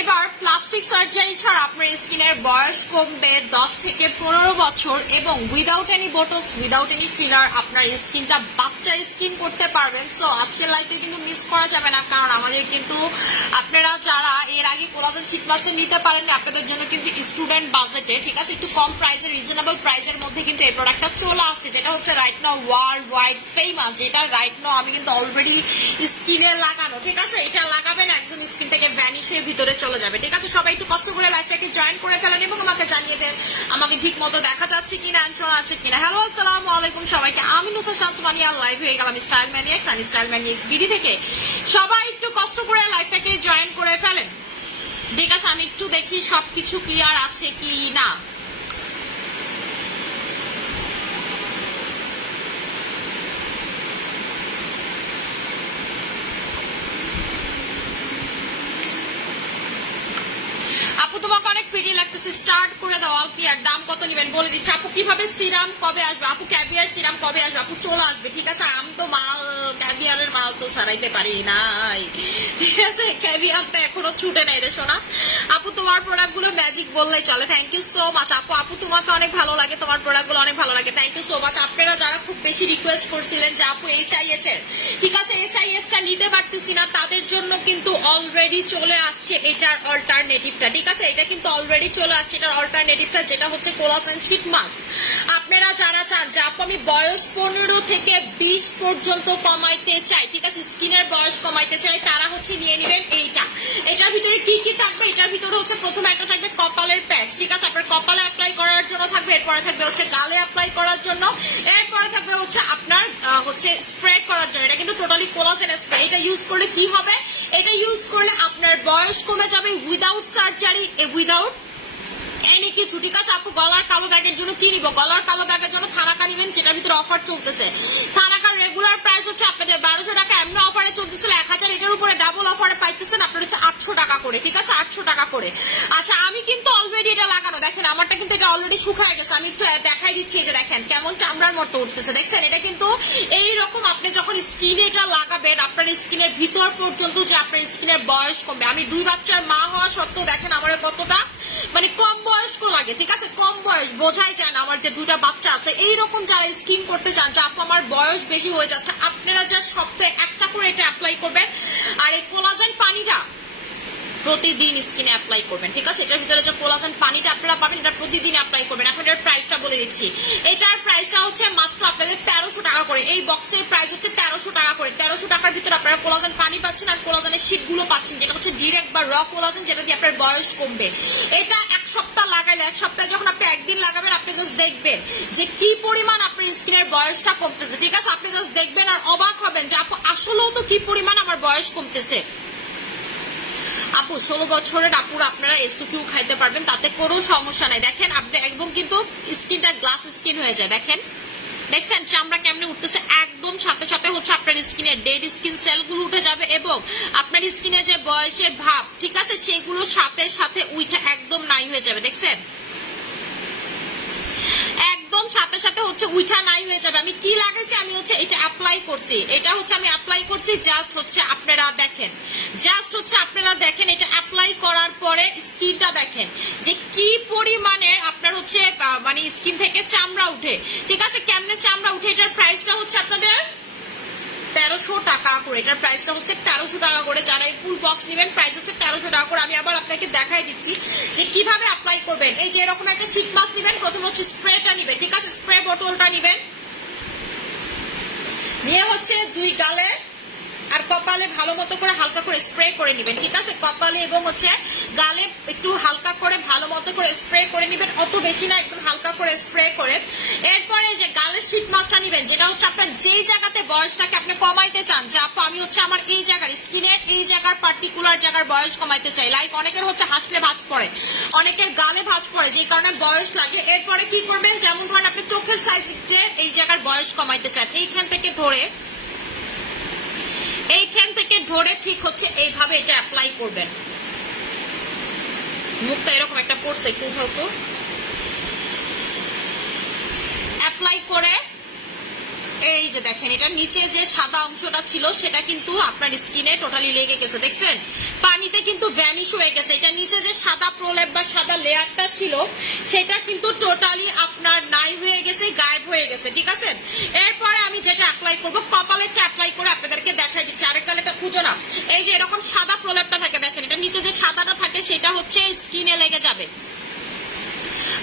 এবার plastic surgery ছাড়া আপনার স্কিনের বয়স কমবে 10 থেকে 15 বছর এবং without any botox without any filler আপনার স্কিনটা বাচ্চা স্কিন করতে পারবেন। সো আজকের লাইভে কিন্তু মিস করা যাবে না, কারণ আমাদের কিন্তু আপনারা যারা এর আগে কোলাজেন শীট মাস্ক নিতে পারেন আপনাদের জন্য কিন্তু স্টুডেন্ট বাজেটে, ঠিক আছে, একটু কম প্রাইসে রিজনেবল প্রাইসের মধ্যে কিন্তু এই প্রোডাক্টটা চলে আসছে, যেটা হচ্ছে right now world wide famous, যেটা রাইট নাও আমি কিন্তু অলরেডি স্কিনে লাগানো, ঠিক আছে। এটা লাগাবেন একদম স্কিন থেকে ভ্যানিশ হয়ে ভিতরে চলে যাবে, ঠিক আছে। সবাই একটু কষ্ট করে লাইভটাকে জয়েন করে ফেলেন এবং আমাকে জানিয়ে দেন আমাকে ঠিক মতো দেখা যাচ্ছে কিনা, শোনা আছে কিনা। হ্যালো, আসসালামু আলাইকুম সবাইকে, আমি নুসরাত শামসুমানিয়া লাইভ হয়ে গেলাম স্টাইল ম্যানিয়াক্স আর স্টাইল ম্যানিয়াক্স বিডি থেকে। সবাই একটু কষ্ট করে লাইভটাকে জয়েন করে ফেলেন, ঠিক আছে। আমি একটু দেখি সবকিছু ক্লিয়ার আছে কি না। আপু তোমাকে অনেক প্রিটি লাগতেছে, স্টার্ট করে দাও। All clear. দাম কত নেবেন বলে দিচ্ছি। আপু কিভাবে সিরাম কবে আসবে? আপু ক্যাভিয়ার সিরাম কবে আসবে? আপু চলে আসবে, ঠিক আছে। আমি তো মাল ক্যাভিয়ারের মাল তো সারাইতে পারি নাই, ঠিক আছে। ক্যাভিয়ার তো এখনো ছুটে নাই রে সোনা। আপু তোমার প্রোডাক্ট গুলো ম্যাজিক বললেই চলে। থ্যাংক ইউ সো মাচ আপু। আপু তোমাকে অনেক ভালো লাগে, তোমার প্রোডাক্ট গুলো অনেক ভালো লাগে। Thank you so much. আপনারা যারা খুব বেশি রিকোয়েস্ট করছিলেন যে আপু HIH এর, ঠিক আছে, HIH টা নিতে পারতেছি না, তাদের জন্য কিন্তু অলরেডি চলে আসছে এটার অল্টারনেটিভটা, ঠিক আছে। এটা কিন্তু অলরেডি চলে আসছে এটার অল্টারনেটিভটা, যেটা হচ্ছে কোলাজেন শীট মাস্ক। আপনারা যারা চান যে আপু আমি বয়স 15 থেকে 20 পর্যন্ত কমাইতে চাই, ঠিক আছে, স্কিনের বয়স কমাইতে চাই, তারা হচ্ছে নিয়ে নেবেন এইটা। এটার ভিতরে কি কি থাকবে? এটার ভিতরে হচ্ছে প্রথমে একটা থাকবে কপালের প্যাচ, ঠিক আছে, আপনার কপালে অ্যাপ্লাই করার জন্য থাকবে, এরপরে থাকবে হচ্ছে গালে অ্যাপ্লাই করার জন্য, এরপরে থাকবে হচ্ছে আপনার হচ্ছে স্প্রে করার জন্য। এটা কিন্তু টোটালি কোলাজেন স্প্রে। এটা ইউজ করলে কি হবে? এটা ইউজ করলে আপনার বয়স কমে যাবে উইদাউট সার্জারি, উইদাউট এনি কিছু, ঠিক আছে। আপু গলার কালো দাগের জন্য কি নিব? গলার কালো দাগের জন্য থানাকা নিবেন, যেটার ভিতরে অফার চলতেছে। থানাকার রেগুলার প্রাইস হচ্ছে আপনাদের 1200 টাকা, এমনি অফারে চলতেছিল 1000, এটার উপরে ডাবল অফারে পাইতেছেন আপনার হচ্ছে 800 টাকা করে, ঠিক আছে, 800 টাকা করে। আচ্ছা, আমি কিন্তু অলরেডি এটা লাগানো, দেখেন আমারটা কিন্তু এটা অলরেডি শুকায় গেছে। আমি একটু দেখাই দিচ্ছি, যে দেখেন কেমন চামড়ার মতো উঠতেছে, দেখছেন। এটা কিন্তু এইরকম আপনি যখন স্কিনে এটা লাগাবেন আপনার স্কিনের ভিতর পর্যন্ত যে আপনার স্কিনের বয়স কমবে। আমি 2 বাচ্চার মা হওয়া সত্ত্বেও দেখেন আমার কতটা মানে কম বয়স্ক লাগে, ঠিক আছে, কম বয়স বোঝাই যায় না। আমার যে 2টা বাচ্চা আছে, এইরকম যারা স্কিন করতে চান যে আপু আমার বয়স বেশি হয়ে যাচ্ছে, আপনারা যা সপ্তাহে একটা করে এটা অ্যাপ্লাই করবেন। আর এই কোলাজেন পানিটা প্রতিদিন স্কিনে অ্যাপ্লাই করবেন, ঠিক আছে। এটার ভিতরে যে কোলাজেন পানিটা আপনারা পাবেন এটা প্রতিদিন অ্যাপ্লাই করবেন। এখন এটার প্রাইসটা বলে দিচ্ছি। এটার প্রাইসটা হচ্ছে মাত্র আপনাদের 1300 টাকা করে। এই বক্সের প্রাইস হচ্ছে 1300 টাকা করে। 1300 টাকার ভিতরে আপনারা কোলাজেন পানি পাচ্ছেন আর কোলাজেনের শীটগুলো পাচ্ছেন, যেটা হচ্ছে ডিরেক্ট বা র কোলাজেন, যেটা দিয়ে আপনার বয়স কমবে। এটা 1 সপ্তাহ লাগাইলে, 1 সপ্তাহে যখন আপনি একদিন লাগাবেন আপনি জাস্ট দেখবেন যে কি পরিমাণ আপনার স্কিনের বয়সটা কমতেছে, ঠিক আছে। আপনি জাস্ট দেখবেন আর অবাক হবেন যে আপু আসলেও তো কি পরিমাণ আমার বয়স কমতেছে। আপু 16 বছরের আপুরা আপনারা এসুকিউ খাইতে পারবেন, তাতে কোনো সমস্যা নাই। দেখেন আপনি একদম কিন্তু স্কিনটা গ্লাস স্কিন হয়ে যায়, দেখেন, দেখছেন চামড়া কেমনে উঠতেছে। একদম সাথে সাথে হচ্ছে আপনার স্কিনের ডেড স্কিন সেলগুলো উঠে যাবে এবং আপনার স্কিনে যে বয়সের ভাব, ঠিক আছে, সেগুলো সাথে সাথে উঠে একদম নাই হয়ে যাবে, দেখছেন, একদম সাথে সাথে হচ্ছে উঠা নাই হয়ে যাবে। আমি কি লাগাইছি? আমি হচ্ছে এটা অ্যাপ্লাই করছি, এটা হচ্ছে আমি অ্যাপ্লাই করছি, জাস্ট হচ্ছে আপনারা দেখেন, জাস্ট হচ্ছে আপনারা দেখেন এটা অ্যাপ্লাই করার পরে স্কিনটা দেখেন যে কি পরিমাণের আপনার হচ্ছে মানে স্কিন থেকে চামড়া উঠে, ঠিক আছে। কেমনে চামড়া উঠে? এটার প্রাইসটা হচ্ছে আপনাদের 1300 টাকা করে। এটার প্রাইসটা হচ্ছে 1300 টাকা করে। যারা এই ফুল বক্স নেবেন প্রাইস হচ্ছে 1300 টাকা করে। আমি আবার আপনাকে দেখাই দিচ্ছি যে কিভাবে অ্যাপ্লাই করবেন। এই যে এরকম একটা শীট মাস্ক নেবেন, প্রথমে হচ্ছে স্প্রেটা নেবেন, ঠিক আছে, স্প্রে বোতলটা নেবেন, নিয়ে হচ্ছে 2 গালে আর কপালে ভালো মতো করে হালকা করে স্প্রে করে নেবেন, ঠিক আছে। কপালে এবং হচ্ছে গালে একটু হালকা করে ভালো মতো করে স্প্রে করে নেবেন, অত বেশি না, একদম হালকা করে স্প্রে করে। এরপরে যে গালের শীট মাস্কটা নেবেন, যেটা হচ্ছে আপনার যেই জায়গাতে বয়সটাকে আপনি কমাইতে চান, যে আপু আমি হচ্ছে আমার এই জায়গার স্কিনের এই জায়গার পার্টিকুলার জায়গার বয়স কমাইতে চাই, লাইক অনেকের হচ্ছে হাসলে ভাঁজ পড়ে, অনেকের গালে ভাঁজ পড়ে, যে কারণে বয়স লাগে। এরপরে কি করবেন? যেমন ধরেন আপনি চোখের সাইজ যে এই জায়গার বয়স কমাইতে চান, এইখান থেকে ধরে ঠিক হচ্ছে এইভাবে এটা অ্যাপ্লাই করবেন। মুখটা এরকম একটা পড়ছে, একটু উঠাও তো। অ্যাপ্লাই করে এই যে দেখেন, এটা নিচে যে সাদা অংশটা ছিল সেটা কিন্তু আপনার স্কিনে টোটালি লেগে গেছে, দেখছেন পানিতে কিন্তু ভ্যানিশ হয়ে গেছে। এটা নিচে যে সাদা প্রলেপ বা সাদা লেয়ারটা ছিল সেটা কিন্তু টোটালি আপনার নাই হয়ে গেছে, গায়েব হয়ে গেছে, ঠিক আছে। এরপরে আমি যেটা অ্যাপ্লাই করবো, কপালেরটা অ্যাপ্লাই করে আপনাদেরকে দেখাই দিচ্ছি। আরেক গালেটা খুঁজো না, এই যে এরকম সাদা প্রলেপটা থাকে দেখেন, এটা নিচে যে সাদাটা থাকে সেটা হচ্ছে স্কিনে লেগে যাবে,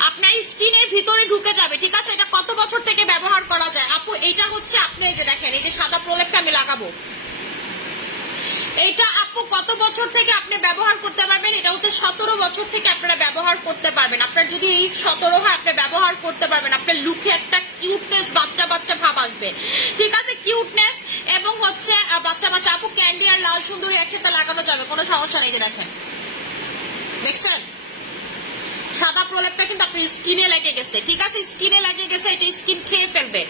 আপনার স্কিনের ভিতরে ঢুকে যাবে, ঠিক আছে। এটা কত বছর থেকে ব্যবহার করা যায় আপু? এটা হচ্ছে আপনি এই যে দেখেন, এই যে সাদা প্রলেপটা আমি লাগাবো, এটা আপু কত বছর থেকে আপনি ব্যবহার করতে পারবেন? এটা হচ্ছে 17 বছর থেকে আপনারা ব্যবহার করতে পারবেন। আপনার যদি এই 17 হয় আপনি ব্যবহার করতে পারবেন, আপনার লুকে একটা কিউটনেস বাচ্চা বাচ্চা ভাব আসবে, ঠিক আছে। কিউটনেস এবং হচ্ছে বাচ্চা বাচ্চা। আপু ক্যান্ডি আর লাল সুন্দরী একসাথে লাগানো যাবে, কোনো সমস্যা নেই। যে দেখেন, দেখছেন সাদা প্রলেপটা কিন্তু আপনার স্কিনে লেগে গেছে, ঠিক আছে, স্কিনে লেগে গেছে, এটা স্কিন খেয়ে ফেলবে।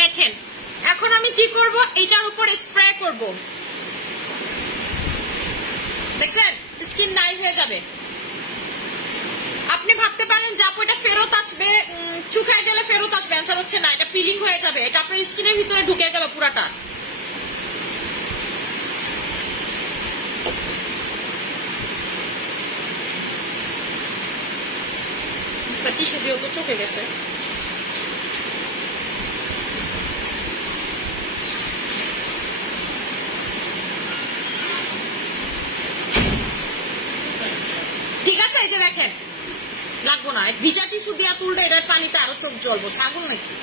দেখেন এখন আমি কি করব, এটার উপর স্প্রে করব, দেখছেন স্কিন নাই হয়ে যাবে। আপনি ভাবতে পারেন যে আপু এটা ফেরত আসবে, শুকায় গেলে ফেরত আসবে, অ্যান্সার হচ্ছে না, এটা পিলিং হয়ে যাবে, এটা আপনার স্কিনের ভিতরে ঢুকে গেল পুরাটা। টিস্যু দিয়েও তো চোখে গেছে। ঠিক আছে, এই যে দেখেন লাগবো না, ভিজা টিস্যু দিয়ে তুললে এটার পানিতে আরো চোখ জ্বলবো, ছাগল নাকি।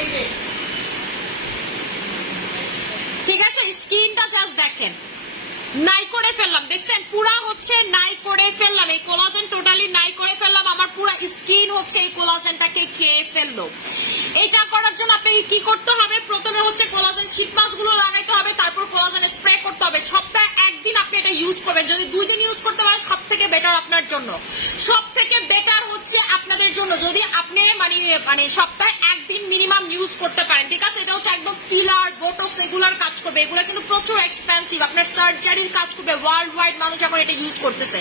এই যে ঠিক আছে, স্কিনটা জাস্ট দেখেন নাই করে ফেললাম, দেখছেন পুরা হচ্ছে নাই করে ফেললাম, এই কোলাজেন টোটালি নাই করে ফেললাম, আমার পুরা স্কিন হচ্ছে এই কোলাজেনটাকে খেয়ে ফেললো। এটা করার জন্য আপনি কি করতে হবে, প্রথমে হচ্ছে কোলাজেন শীট মাস্ক গুলো লাগাইতে হবে, তারপর কোলাজেন স্প্রে করতে হবে। সপ্তাহে একদিন আপনি এটা ইউজ করবেন, যদি 2 দিন ইউজ করতে পারেন সব থেকে বেটার আপনার জন্য, সব থেকে বেটার হচ্ছে আপনাদের জন্য যদি আপনি মানে সপ্তাহে একদিন মিনিমাম ইউজ করতে পারেন, ঠিক আছে। এটা হচ্ছে একদম ফিলার বোটক্স এগুলোর কাজ করবে, এগুলো কিন্তু প্রচুর এক্সপেন্সিভ, আপনার সার্জারির কাজ করবে, ওয়ার্ল্ড ওয়াইড মানুষ এখন এটা ইউজ করতেছে,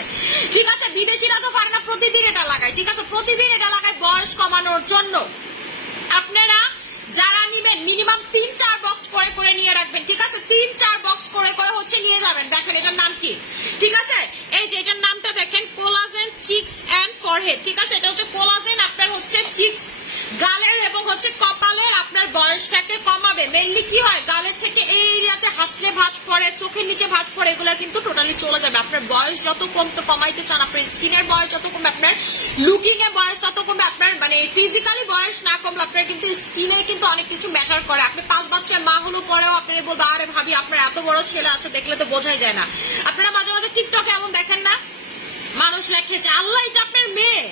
ঠিক আছে। বিদেশিরা তো পারে না, প্রতিদিন এটা লাগায়, ঠিক আছে, প্রতিদিন এটা লাগায় বয়স কমানোর জন্য। আপনারা যারা নিবেন মিনিমাম 3-4 বক্স করে করে নিয়ে রাখবেন, ঠিক আছে, 3-4 বক্স করে করে হচ্ছে নিয়ে যাবেন। দেখেন এটার নাম কি, ঠিক আছে, এই যে এটার নামটা দেখেন, কোলাজেন চিকস এন্ড ফরহেড, ঠিক আছে। এটা হচ্ছে কোলাজেন আপনার হচ্ছে চিকস গালের এবং হচ্ছে কপালের আপনার বয়সটাকে কমাবে। মেইনলি কি হয়, গালের থেকে এই এরিয়াতে হাসলে ভাঁজ পড়ে, চোখের নিচে ভাঁজ পড়ে, এগুলো কিন্তু টোটালি চলে যাবে। আপনার বয়স যত কমাইতে চান, আপনার স্কিনের বয়স যত কমবে, আপনার লুকিং এর বয়স তত কমবে, আপনার মানে ফিজিক্যালি বয়স না কমলে আপনার কিন্তু স্কিনে কিন্তু অনেক কিছু ম্যাটার করে। আপনি 5 বাচ্চার মা হলো পরেও আপনি বলবো আরে ভাবি আপনার এত বড় ছেলে আছে, দেখলে তো বোঝাই যায় না। আপনারা মাঝে মাঝে টিকটকে এমন দেখেন না, মানুষ লেখেছে আল্লাহ এটা আপনার মেয়ে,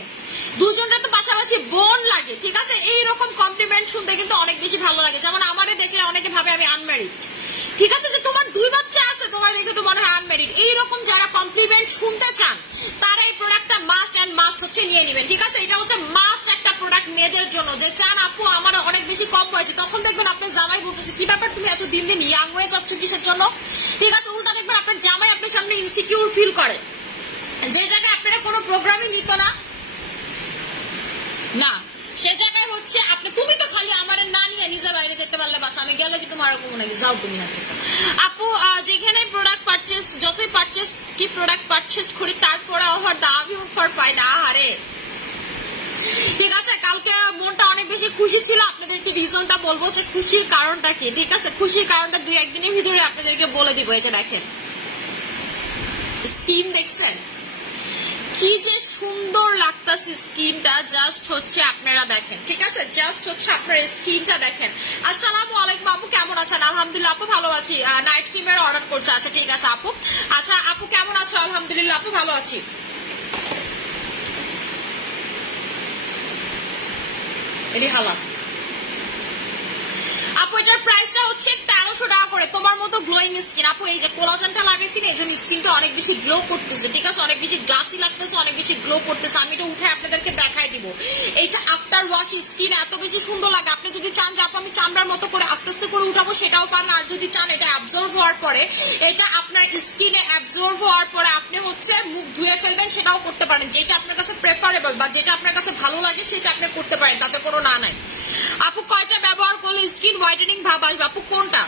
দুজনটা তো পাশাপাশি বোন লাগে, ঠিক আছে। এইরকম কমপ্লিমেন্ট শুনতে কিন্তু অনেক বেশি ভালো লাগে। যেমন আমারে দেখলে অনেকে ভাবে আমি আনম্যারিড, ঠিক আছে, যে তোমার 2 বাচ্চা আছে, তোমার দেখে তো মনে হয় আনম্যারিড। এইরকম যারা কমপ্লিমেন্ট শুনতে চান তারা এই প্রোডাক্টটা মাস্ট এন্ড মাস্ট হচ্ছে নিয়ে নেবেন, ঠিক আছে। এটা হচ্ছে মাস্ট একটা প্রোডাক্ট মেয়েদের জন্য, যে চান আপু আমার অনেক বেশি কম বয়সে, তখন দেখবেন আপনার জামাই বলতেছে কি ব্যাপার তুমি এত দিন দিন ইয়াং হয়ে যাচ্ছ কিসের জন্য, ঠিক আছে। উল্টা দেখবেন আপনার জামাই আপনার সামনে ইনসিকিউর ফিল করে, যে জায়গায় আপনারা কোনো প্রোগ্রামই নিত না, না সে জায়গায় হচ্ছে আপনি তুমি তো খালি আমার না নিয়ে নিজে বাইরে যেতে পারলে বাস, আমি গেলে কি তোমার কোনো নাকি যাও তুমি হাতে। আপু যেখানে প্রোডাক্ট পারচেস, যতই পারচেস কি প্রোডাক্ট পারচেস করি তারপরে অফার দামি অফার পাই না, আরে ঠিক আছে। কালকে মনটা অনেক বেশি খুশি ছিল, আপনাদেরকে রিজনটা বলবো যে খুশির কারণটা কি, ঠিক আছে। খুশির কারণটা 2-1 দিনের ভিতরে আপনাদেরকে বলে দিব। এই যে দেখেন স্কিন, দেখছেন কি যে সুন্দর লাগতেছে স্কিনটা, জাস্ট হচ্ছে আপনারা দেখেন, ঠিক আছে, জাস্ট হচ্ছে আপনার স্কিনটা দেখেন। আসসালামু আলাইকুম আপু, কেমন আছেন? আলহামদুলিল্লাহ আপু ভালো আছি। নাইট ক্রিমের অর্ডার করছে, আচ্ছা ঠিক আছে আপু। আচ্ছা আপু কেমন আছো? আলহামদুলিল্লাহ আপু ভালো আছি। এটি হালা আপু এটার প্রাইসটা হচ্ছে 1300 টাকা করে। তোমার মতো গ্লোয়িং স্কিন আপু, এই যে কোলাজেনটা লাগাইছি না, এইজন্য স্কিনটা অনেক বেশি গ্লো করতেছে, ঠিক আছে, অনেক বেশি গ্লাসি লাগতেছে, অনেক বেশি গ্লো করতেছে। আমি এটা উঠে আপনাদেরকে দেখাই দিব। এইটা আফটার ওয়াশ স্কিন এত বেশি সুন্দর লাগে। আপনি যদি চান যে আপু আমি চামড়ার মতো করে আস্তে আস্তে করে উঠাবো, সেটাও পান। আর যদি চান এটা অ্যাবজর্ব হওয়ার পরে, এটা আপনার স্কিনে অ্যাবজর্ব হওয়ার পরে আপনি হচ্ছে মুখ ধুয়ে ফেলবেন, সেটাও করতে পারেন। যেটা আপনার কাছে প্রেফারেবল বা যেটা আপনার কাছে ভালো লাগে সেটা আপনি করতে পারেন, তাতে কোনো না নাই। আপু কয়টা ব্যবহার করলে স্কিন হোয়াইটেনিং ভাব আসবে? আপু কোনটা?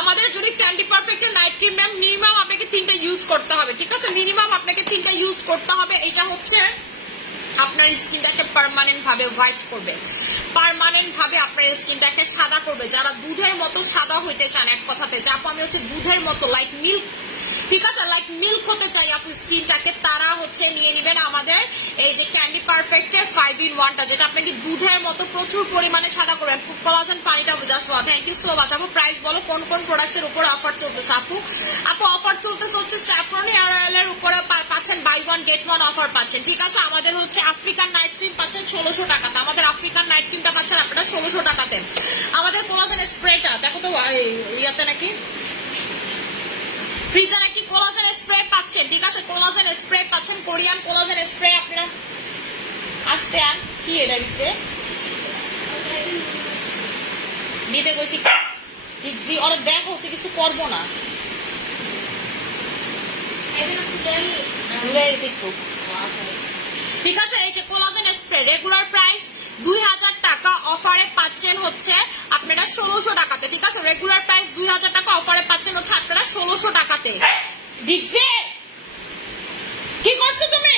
আমাদের যদি ক্যান্ডি পারফেক্টের নাইট ক্রিম ম্যাম মিনিমাম আপনাকে 3টা ইউজ করতে হবে, ঠিক আছে, মিনিমাম আপনাকে 3টা ইউজ করতে হবে। এটা হচ্ছে আপনার স্কিনটাকে পার্মানেন্ট ভাবে হোয়াইট করবে, পার্মানেন্ট ভাবে আপনার স্কিনটাকে সাদা করবে। যারা দুধের মতো সাদা হইতে চান, এক কথাতে যে আপু আমি হচ্ছে দুধের মতো লাইক মিল্ক, ঠিক আছে, লাইক মিল্ক হতে চাই আপনি স্কিনটাকে, তারা হচ্ছে নিয়ে নেবেন আমাদের এই যে ক্যান্ডি পারফেক্টের 5-in-1টা, যেটা আপনাকে দুধের মতো প্রচুর পরিমাণে সাদা করবেন। কোলাজেন পানিটা just thank you so much. আপু প্রাইস বলো, কোন কোন প্রোডাক্টস এর উপর অফার চলতেছে? আপু অফার চলতেছে হচ্ছে স্যাফরন হেয়ার অয়েলের উপরে পাচ্ছেন বাই 1 get 1 অফার পাচ্ছেন, ঠিক আছে। আমাদের হচ্ছে আফ্রিকান নাইট ক্রিম পাচ্ছেন 1600 টাকাতে, আমাদের আফ্রিকান নাইট ক্রিমটা পাচ্ছেন আপনারা 1600 টাকাতে। আমাদের কোলাজেন স্প্রেটা দেখো তো ইয়াতে নাকি ফ্রিজে নাকি কোলাজেন স্প্রে পাচ্ছেন, ঠিক আছে, কোলাজেন স্প্রে পাচ্ছেন, কোরিয়ান কোলাজেন স্প্রে আপনারা আসতে আন। কি এটা ভিতরে দিতে কইছি ডিক্সি ওরা দেখো তো কিছু করবো না, ঠিক আছে। এই যে কোলাজেন স্প্রে রেগুলার প্রাইস 2000 টাকা, অফারে পাচ্ছেন হচ্ছে আপনারা 1600 টাকাতে, ঠিক আছে। রেগুলার প্রাইস 2000 টাকা, অফারে পাচ্ছেন হচ্ছে আপনারা 1600 টাকাতে। ডিক্সি কি করছো তুমি?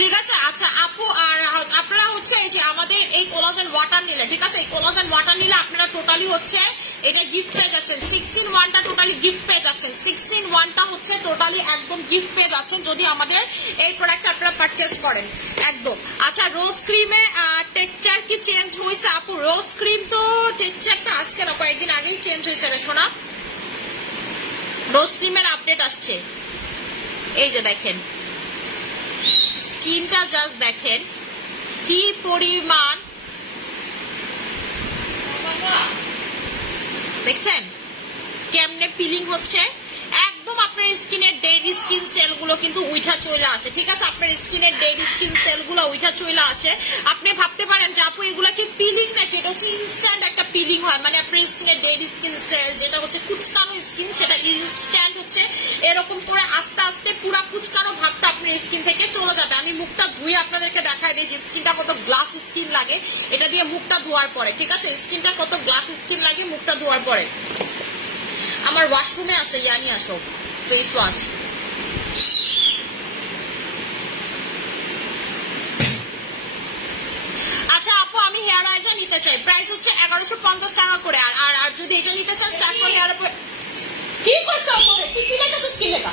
ঠিক আছে। আচ্ছা আপু আর আপনারা হচ্ছে এই যে আমাদের এই কোলাজেন ওয়াটার নিলে, ঠিক আছে, এই কোলাজেন ওয়াটার নিলে আপনারা টোটালি হচ্ছে এটা গিফট পেয়ে যাচ্ছেন। 6-in-1টা টোটালি গিফট পেয়ে যাচ্ছেন, 6-in-1টা হচ্ছে টোটালি একদম গিফট পেয়ে যাচ্ছেন যদি আমাদের এই প্রোডাক্ট আপনারা পারচেজ করেন একদম। আচ্ছা রোজ ক্রিমে টেক্সচার কি চেঞ্জ হয়েছে? আপু রোজ ক্রিম তো টেক্সচারটা আজকে না, কয়েকদিন আগেই চেঞ্জ হয়েছে রে সোনা। রোজ ক্রিমের আপডেট আসছে, এই যে দেখেন স্কিনটা জাস্ট দেখেন কি পরিমাণ, দেখছেন কেমনে পিলিং হচ্ছে, একদম আপনার স্কিনের ডেড স্কিন সেলগুলো কিন্তু উঠা চলে আসে, ঠিক আছে, আপনার স্কিনের ডেড স্কিন সেলগুলো উঠা চলে আসে। আপনি ভাবতে পারেন যে আপু এগুলা কি পিলিং নাকি, এটা হচ্ছে ইনস্ট্যান্ট একটা পিলিং হয়, মানে আপনার স্কিনের ডেড স্কিন সেল যেটা হচ্ছে কুচকানো স্কিন, সেটা ইনস্ট্যান্ট হচ্ছে এরকম করে আস্তে আস্তে পুরো কুচকানো ভাবটা আপনার স্কিন থেকে চলে যাবে। আমি মুখটা ধুয়ে আপনাদেরকে দেখাই দিই যে স্কিনটা কত গ্লাস স্কিন লাগে এটা দিয়ে মুখটা ধোয়ার পরে, ঠিক আছে, স্কিনটা কত গ্লাস স্কিন লাগে মুখটা ধোয়ার পরে। আমার ওয়াশরুমে আছে, জানি আসো ফেস ওয়াশ। আচ্ছা আপু আমি হেয়ার অয়েলটা নিতে চাই, প্রাইস হচ্ছে 1150 টাকা করে। আর যদি এটা নিতে চান স্যাফরন হেয়ার কি করছো করে কি চিলাইতেছো স্কিন লেখা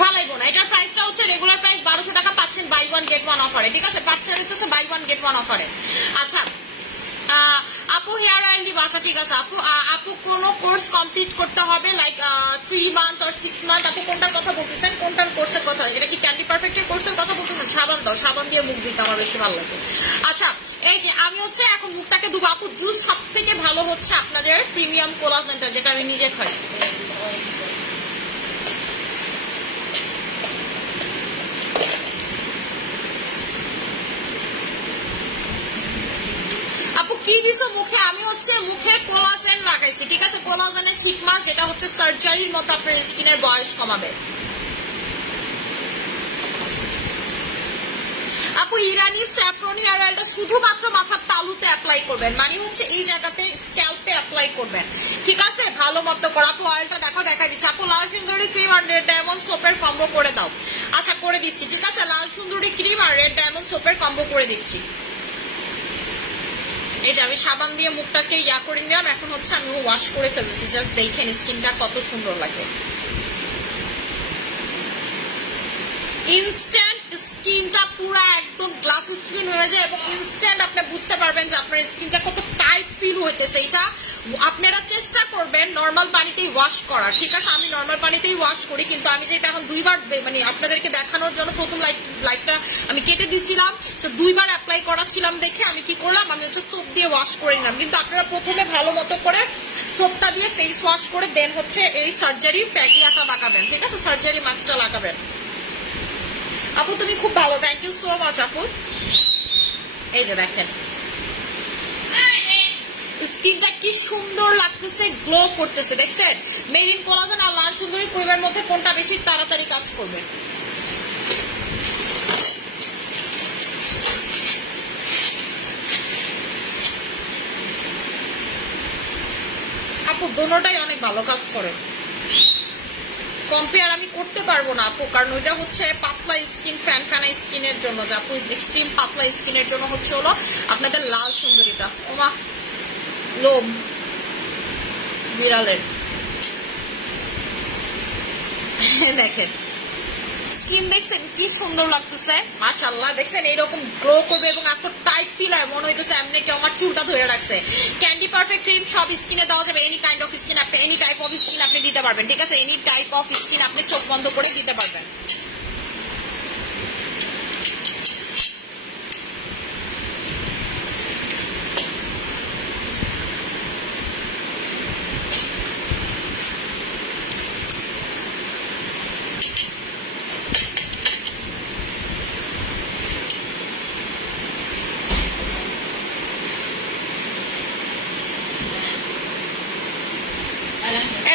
ফালাইবো না। এটার প্রাইসটা হচ্ছে রেগুলার প্রাইস 1200 টাকা, পাচ্ছেন বাই 1 get 1 অফারে, ঠিক আছে, পাচ্ছেন হচ্ছে বাই 1 get 1 অফারে। আচ্ছা আপু হেয়ার অয়েল দিব, আচ্ছা ঠিক আছে। আপু কোন কোর্স কমপ্লিট করতে হবে লাইক 3 month or 6 month? আপু কোনটার কথা বলতেছেন, কোনটার কোর্সের কথা? এটা কি ক্যান্ডি পারফেক্টের কোর্সের কথা বলতেছেন? সাবান দাও, সাবান দিয়ে মুখ দিতে আমার বেশি ভালো লাগে। আচ্ছা এই যে আমি হচ্ছে এখন মুখটাকে ধুবো। আপু জুস সব থেকে ভালো হচ্ছে আপনাদের প্রিমিয়াম কোলাজেনটা, যেটা আমি নিজে খাই। আপু কি দিছো মুখে? আমি হচ্ছে মুখে কোলাজেন লাগাইছি, ঠিক আছে, কোলাজেনের শিট মাস্ক, যেটা হচ্ছে সার্জারির মতো আপনার স্কিনের বয়স কমাবে। আপু ইরানি স্যাফরন হেয়ার অয়েলটা শুধুমাত্র মাথার তালুতে অ্যাপ্লাই করবেন, মানে হচ্ছে এই জায়গাতে স্ক্যাল্পে অ্যাপ্লাই করবেন, ঠিক আছে, ভালো মতো করে। আপু অয়েলটা দেখো, দেখাই দিচ্ছি। আপু লাল সুন্দরী ক্রিম আর রেড ডায়মন্ড সোপের কম্বো করে দাও। আচ্ছা করে দিচ্ছি, ঠিক আছে, লাল সুন্দরী ক্রিম আর রেড ডায়মন্ড সোপের কম্বো করে দিচ্ছি। এই যে আমি সাবান দিয়ে মুখটাকে ইয়া করে নিলাম, এখন হচ্ছে আমি ওয়াশ করে ফেলতেছি। জাস্ট দেখেন স্কিনটা কত সুন্দর লাগে। ইনস্ট্যান্ট স্কিনটা পুরো একদম গ্লাসি স্কিন হয়ে যায় এবং ইনস্ট্যান্ট আপনি বুঝতে পারবেন যে আপনার স্কিনটা কত টাইট ফিল হইতেছে। এটা আপনারা চেষ্টা করবেন নর্মাল পানিতেই ওয়াশ করার, ঠিক আছে? আমি নর্মাল পানিতেই ওয়াশ করি, কিন্তু আমি যেটা এখন দুইবার মানে আপনাদেরকে দেখানোর জন্য প্রথম লাইফটা আমি কেটে দিছিলাম, সো দুইবার অ্যাপ্লাই করাছিলাম দেখে আমি কি করলাম, আমি হচ্ছে সোপ দিয়ে ওয়াশ করে নিলাম। কিন্তু আপনারা প্রথমে ভালো মতো করে সোপটা দিয়ে ফেস ওয়াশ করে দেন হচ্ছে এই সার্জারি প্যাকিয়াটা লাগাবেন, ঠিক আছে? সার্জারি মাস্কটা লাগাবেন। আপু তুমি খুব ভালো, থ্যাংক ইউ সো মাচ আপু। এই যে দেখেন স্কিনটা কি সুন্দর লাগতেছে, গ্লো করতেছে, দেখছেন? মেরিন কোলাজেন আর লাল সুন্দরী ক্রিমের মধ্যে কোনটা বেশি তাড়াতাড়ি কাজ করবে? আপু দোনোটাই অনেক ভালো কাজ করে, কম্পেয়ার আমি করতে পারবো না আপু, কারণ ওইটা হচ্ছে পাতলা স্কিন ফ্যানা স্কিনের জন্য, যে আপু এক্সট্রিম পাতলা স্কিনের জন্য হচ্ছে হলো আপনাদের লাল সুন্দরীটা। ওমা লোম বিড়ালের দেখেন স্কিন দেখছেন কি সুন্দর লাগতেছে, মাশাআল্লাহ। দেখছেন এইরকম গ্লো করবে এবং এত টাইট ফিল হয়, মনে হইতেছে এমনি কেউ আমার চুলটা ধরে রাখছে। ক্যান্ডি পারফেক্ট ক্রিম সব স্কিনে দেওয়া যাবে, এনি কাইন্ড অফ স্কিন আপনি, এনি টাইপ অফ স্কিন আপনি দিতে পারবেন, ঠিক আছে? এনি টাইপ অফ স্কিন আপনি চোখ বন্ধ করে দিতে পারবেন।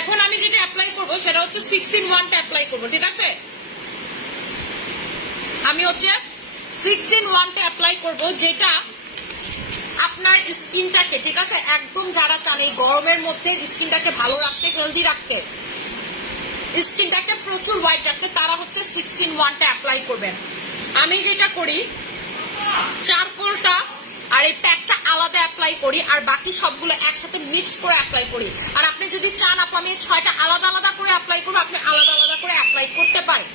এখন আমি যেটা অ্যাপ্লাই করব সেটা হচ্ছে 6-in-1 টা অ্যাপ্লাই করব, ঠিক আছে? আমি হচ্ছে 6-in-1 টা অ্যাপ্লাই করব, যেটা আপনার স্কিনটাকে, ঠিক আছে, একদম যারা চান এই গরমের মধ্যে স্কিনটাকে ভালো রাখতে, হেলদি রাখতে, স্কিনটাকে প্রচুর হোয়াইট রাখতে, তারা হচ্ছে 6-in-1 টা অ্যাপ্লাই করবেন। আমি যেটা করি চারকোলটা আর এই প্যাকটা আলাদা অ্যাপ্লাই করি, আর বাকি সবগুলো একসাথে মিক্স করে অ্যাপ্লাই করি। আর আপনি যদি চান আপু আমি 6টা আলাদা আলাদা করে অ্যাপ্লাই করবো, আপনি আলাদা আলাদা করে অ্যাপ্লাই করতে পারেন।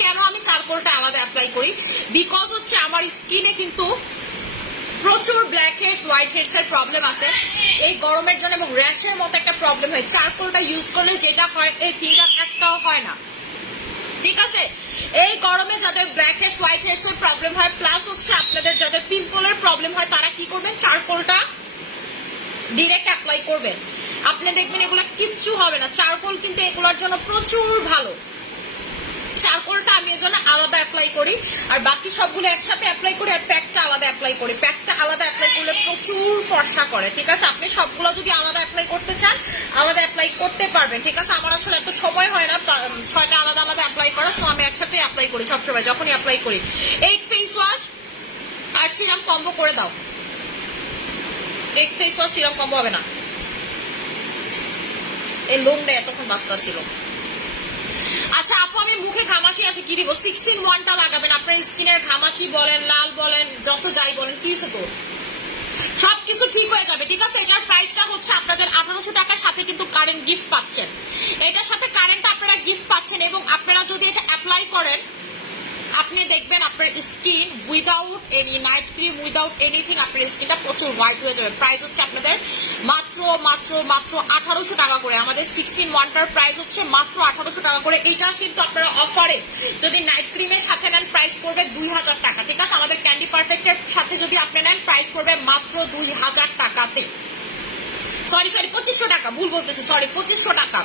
কেন আমি চারকোলটা আলাদা অ্যাপ্লাই করি? বিকজ হচ্ছে আমার স্কিনে কিন্তু প্রচুর ব্ল্যাক হেডস, হোয়াইট হেডস এর প্রবলেম আছে এই গরমের জন্য, এবং র্যাশের মতো একটা প্রবলেম হয়। চারকোলটা ইউজ করলে যেটা হয় এই তিনটার একটাও হয় না, ঠিক আছে? এই গরমে যাদের ব্ল্যাক হেডস, হোয়াইট হেডস এর প্রবলেম হয়, প্লাস হচ্ছে আপনাদের যাদের পিম্পলের প্রবলেম হয়, তারা কি করবেন, চারকোলটা ডিরেক্ট অ্যাপ্লাই করবেন। আপনি দেখবেন এগুলো কিচ্ছু হবে না। চারকোল কিন্তু এগুলোর জন্য প্রচুর ভালো। চারকোলটা আমি এর জন্য আলাদা অ্যাপ্লাই করি, আর বাকি সবগুলো একসাথে অ্যাপ্লাই করি, আর প্যাকটা আলাদা অ্যাপ্লাই করি। প্যাকটা আলাদা অ্যাপ্লাই করলে প্রচুর ফর্সা করে, ঠিক আছে? আপনি সবগুলো যদি আলাদা অ্যাপ্লাই করতে চান আলাদা অ্যাপ্লাই করতে পারবেন, ঠিক আছে? আমার আসলে এত সময় হয় না 6টা আলাদা আলাদা অ্যাপ্লাই করা, সো আমি একসাথে অ্যাপ্লাই করি সবসময় যখনই অ্যাপ্লাই করি। এই ফেস ওয়াশ আর সিরাম কম্বো করে দাও, এক ফেস ওয়াশ সিরাম কম্বো হবে না। এই লোমটা এতক্ষণ বাস্তা ছিল। আচ্ছা আপু আমি মুখে ঘামাচি আছে, কি দিব? 6-in-1 টা লাগাবেন। আপনার স্কিনের ঘামাচি বলেন, লাল বলেন, যত যাই বলেন, কি হয়েছে তো সবকিছু ঠিক হয়ে যাবে, ঠিক আছে? এটার প্রাইসটা হচ্ছে আপনাদের 1800 টাকার সাথে কিন্তু কারেন্ট গিফট পাচ্ছেন। এটার সাথে কারেন্ট আপনারা গিফট পাচ্ছেন, এবং আপনারা যদি এটা অ্যাপ্লাই করেন আপনি দেখবেন আপনার skin without any night cream, without anything আপনার স্কিনটা প্রচুর হোয়াইট হয়ে যাবে। প্রাইস হচ্ছে আপনাদের মাত্র মাত্র মাত্র 1800 টাকা করে। আমাদের 6-in-1 টার প্রাইস হচ্ছে মাত্র 1800 টাকা করে। এইটা কিন্তু আপনারা অফারে যদি নাইট ক্রিমের সাথে নেন প্রাইস পড়বে 2000 টাকা, ঠিক আছে? আমাদের ক্যান্ডি পারফেক্টের সাথে যদি আপনি নেন প্রাইস পড়বে মাত্র 2000 টাকাতে। সরি 2500 টাকা, ভুল বলতেছি, সরি 2500 টাকা।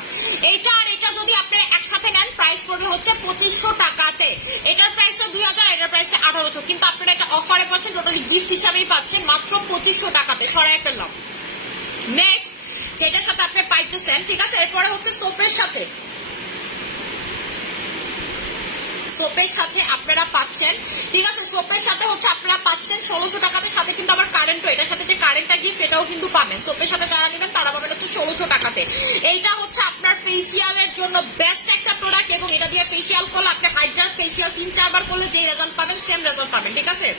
এইটা আর এটা যদি আপনারা একসাথে নেন প্রাইস পড়বে হচ্ছে 2500 টাকাতে। এটার প্রাইসটা 2000, এটার প্রাইসটা 1800, কিন্তু আপনারা এটা অফারে পাচ্ছেন, টোটালি গিফট হিসাবেই পাচ্ছেন মাত্র 2500 টাকাতে। সরাই ফেললাম। নেক্সট যেটার সাথে আপনি পাইতেছেন, ঠিক আছে? এরপরে হচ্ছে সোপের সাথে, সোপের সাথে আপনারা পাচ্ছেন, ঠিক আছে? সোপের সাথে হচ্ছে আপনারা পাচ্ছেন 1600 টাকাতে, সাথে কিন্তু আবার কারেন্টও, এটার সাথে যে কারেন্টটা গিফট এটাও কিন্তু পাবেন। সোপের সাথে যারা নেবেন তারা পাবেন হচ্ছে 1600 টাকাতে। এইটা হচ্ছে আপনার ফেসিয়ালের জন্য বেস্ট একটা প্রোডাক্ট, এবং এটা দিয়ে ফেসিয়াল করলে আপনি হাইড্রা ফেসিয়াল 3-4 বার করলে যে রেজাল্ট পাবেন সেম রেজাল্ট পাবেন, ঠিক আছে?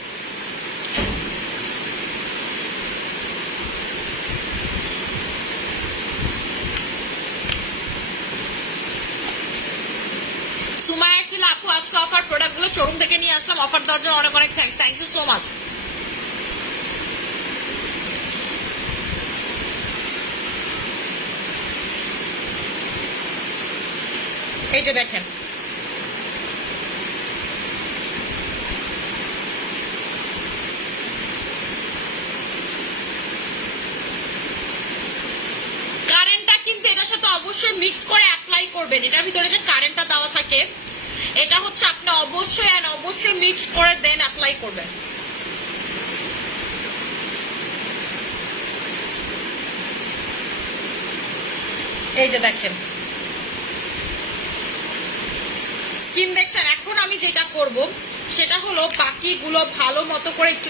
সুমায়া ছিল আপু আজকে অফার প্রোডাক্টগুলো শোরুম থেকে নিয়ে আসলাম, অফার দেওয়ার জন্য অনেক অনেক thanks, thank you so much. এই যে দেখেন কারেন্টটা কিন্তু এটার সাথে অবশ্যই মিক্স করে অ্যাপ্লাই করবেন। এটার ভিতরে যে কারেন্টটা দেওয়া থাকে এটা হচ্ছে আপনি অবশ্যই মিক্স করে দেন অ্যাপ্লাই করবেন। এই যে দেখেন স্কিন দেখছেন। এখন আমি যেটা করব সেটা হলো বাকিগুলো ভালো মতো করে একটু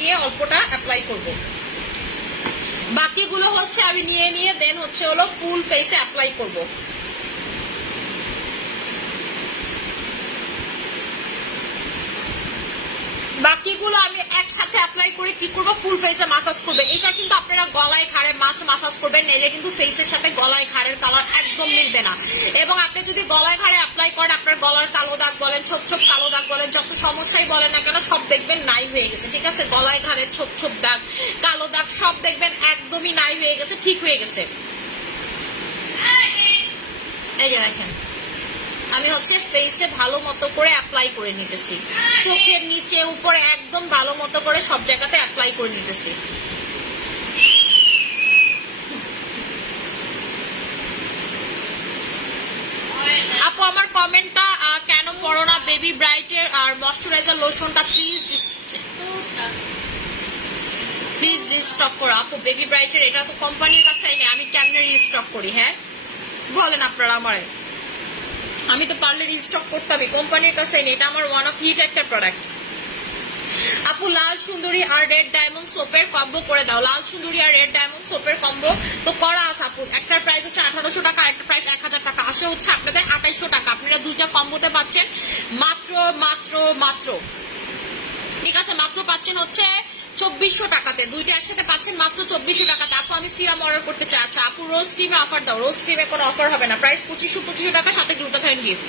নিয়ে অল্পটা অ্যাপ্লাই করব। বাকিগুলো হচ্ছে আমি নিয়ে দেন হচ্ছে হলো ফুল ফেসে অ্যাপ্লাই করব। বাকিগুলো আমি একসাথে অ্যাপ্লাই করে কি করব, ফুল ফেসে মাসাজ করবে। এটা কিন্তু আপনারা গলায় ঘাড়ে মাসাজ করবেন, নাইলে কিন্তু ফেসের সাথে গলায় ঘাড়ের কালার একদম মিলবে না। এবং আপনি যদি গলায় ঘাড়ে অ্যাপ্লাই করেন আপনার গলার কালো দাগ বলেন, ছোপ কালো দাগ বলেন, যত সমস্যাই বলেন না কেন সব দেখবেন নাই হয়ে গেছে। ঠিক আছে, গলায় ঘাড়ে ছোপ দাগ, কালো দাগ সব দেখবেন একদমই নাই হয়ে গেছে, ঠিক হয়ে গেছে। এই যে দেখেন আমি হচ্ছে ফেসে ভালো মতো করে অ্যাপ্লাই করে নিতেছি, চোখের নিচে উপরে একদম ভালো মতো করে সব জায়গাতে অ্যাপ্লাই করে নিতেছি। আপু আমার কমেন্টটা কেন পড়ো না? বেবি ব্রাইটের আর ময়শ্চারাইজার লোশনটা প্লিজ রিস্টক করো। আপু বেবি ব্রাইটের এটা তো কোম্পানির কাছে নেই, আমি কেমনে রিস্টক করি? হ্যাঁ বলেন আপনারা আমারে, আমি তো পারলে রিস্টক করতামই, কোম্পানির কাছে নেই, এটা আমার ওয়ান অফ হিট একটা প্রোডাক্ট। আপু লাল সুন্দরী আর রেড ডায়মন্ড সোপের কম্বো করে দাও। লাল সুন্দরী আর রেড ডায়মন্ড সোপের কম্বো তো করা আছে আপু। একটার প্রাইস হচ্ছে 1800 টাকা, একটা প্রাইস 1000 টাকা, আসে হচ্ছে আপনাদের 2800 টাকা। আপনারা দুইটা কম্বোতে পাচ্ছেন মাত্র ঠিক আছে, মাত্র পাচ্ছেন হচ্ছে 2400 টাকাতে, দুইটা একসাথে পাচ্ছেন মাত্র 2400 টাকাতে। আপু আমি সিরাম অর্ডার করতে চাই। আচ্ছা আপু রোজ ক্রিমে অফার দাও। রোজ ক্রিমে কোনো অফার হবে না, প্রাইস 2500 টাকা, সাথে গ্লুটাথাইন গিফট।